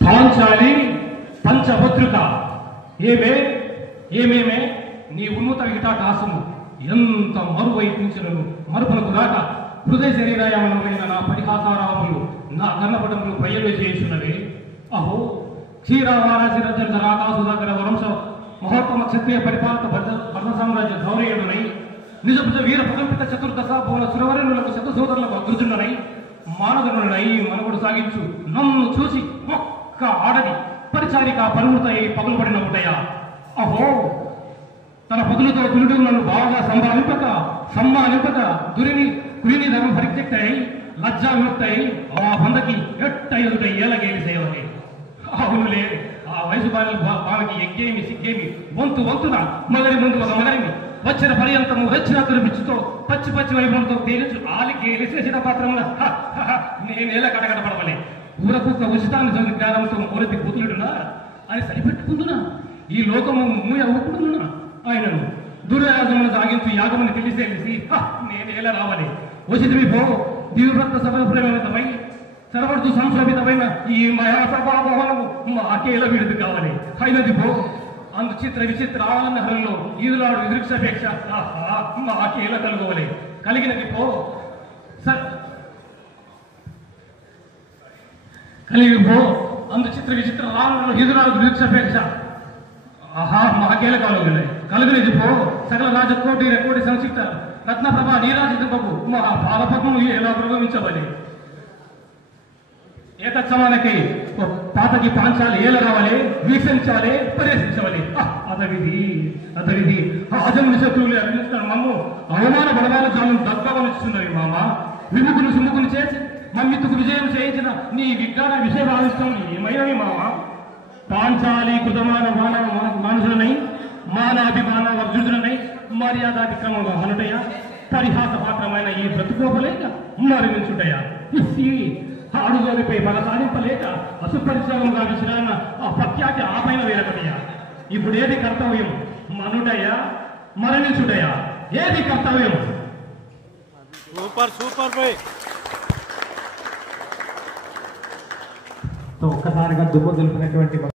పాంచాలి పంచభద్రుక ఏమేమే నీ ఉన్నత విటాకాసము ఎంత మరువైపించను మరుపులకు రాక హృదయ శరీరాయమైన నా పరిహాసారాములు నా కన్నపటములు ప్రయలు చేయుచున్నవే. అహో క్షీరావారాశిరాకాసుదాకర వంశ మహోత్తమ క్షత్రియ పరిపాలక భరత సామ్రాజ్య గౌరయుడనై నిజభుజ వీర పదంపిత చతుర్దశ భువన సురవరులకు శతసోదరులకు అగ్రజుండనై మానవునుడనై మనవుడు సాగించు నన్ను చూసి ఒక్క ఆడది పరిచారిక పరిమృతై పగులుపడిన ఉంటాయా. అహో తన పదులతో కులుడు నన్ను బాగా సమ్మానింపక కులిని ధనం పరిత్యక్తై లజ్జా విముక్తై ఆ బందకి ఎట్ట ఎదుట ఏలగేలి సేవలే. అవునులే, ఆ వయసు బాలకి ఎగ్గేమి సిగ్గేమి వంతున మొదటి ముందు ఒక మగరిని వచ్చిన పర్యంతము వచ్చిన పిచ్చితో పచ్చి వైభవంతో తేలిచు ఆలికి విశేషిత పాత్రముల నేనేలా కటకటపడవలే. ఊరకుక్క ఉచితాన్ని జ్ఞానంతో మొరతి కూతులుడునా అని సరిపెట్టుకుందునా ఈ లోకము మూయ ఊపుడున్నా ఆయనను దుర్యాగమును సాగించు యాగమును తెలిసి నేనేలా రావాలి. ఉచితమి పో దివ్యవ్రత సఫలప్రేమితమై సర్వర్తు సంశోభితమైన ఈ మయాసభాభవనము మాకేల విడుదల కావాలి. అయినది పో అందు చిత్ర విచిత్ర ఆనందహరంలో ఈదులాడు ఎదురుక్షపేక్ష మాకేల కలుగోవలే. కలిగినది పో కలిగి పో అందు చిత్ర విచిత్ర ఆనందంలో ఈదులాడు ఎదురుక్షపేక్ష మాకేల కలుగలే. కలుగునేది పో సకల రాజకోటి రెకోటి సంక్షిప్త రత్నప్రభ నీరాజితకు మా పాదపద్మము ఎలా ప్రభవించబలి. ఏతత్సమానకి పాతకి పాంచాలి ఏల రావాలి, వీక్షించాలి, పరిహసించవాలి. అతడిది అజముని శత్రువులు అర్పిస్తాను మమ్ము అవమాన బలవాల జాను దక్కవనిస్తున్నవి మామ. విముఖులు సుముఖులు చేసి మమ్మిత్తుకు విజయం చేయించిన నీ విజ్ఞాన విషయ ఆవిష్టం ఏమైనవి మామ. పాంచాలి కృతమాన మానుషులనై మానాభిమాన వర్జుడునై మర్యాదాతిక్రమంగా హనుటయ పరిహాస పాత్రమైన ఈ బ్రతుకోపలేక మరణించుటయా. అడుగోనిపై మన సాధింపలేక అసుపరిశ్రమంగా విసిరాన ఆ ప్రఖ్యాతి ఆపైన వేరొకటయా. ఇప్పుడు ఏది కర్తవ్యం, మనుటయా మరణించుటయా? ఏది కర్తవ్యం? ఒక్కసారిగా దుమ్ము దులిపినటువంటి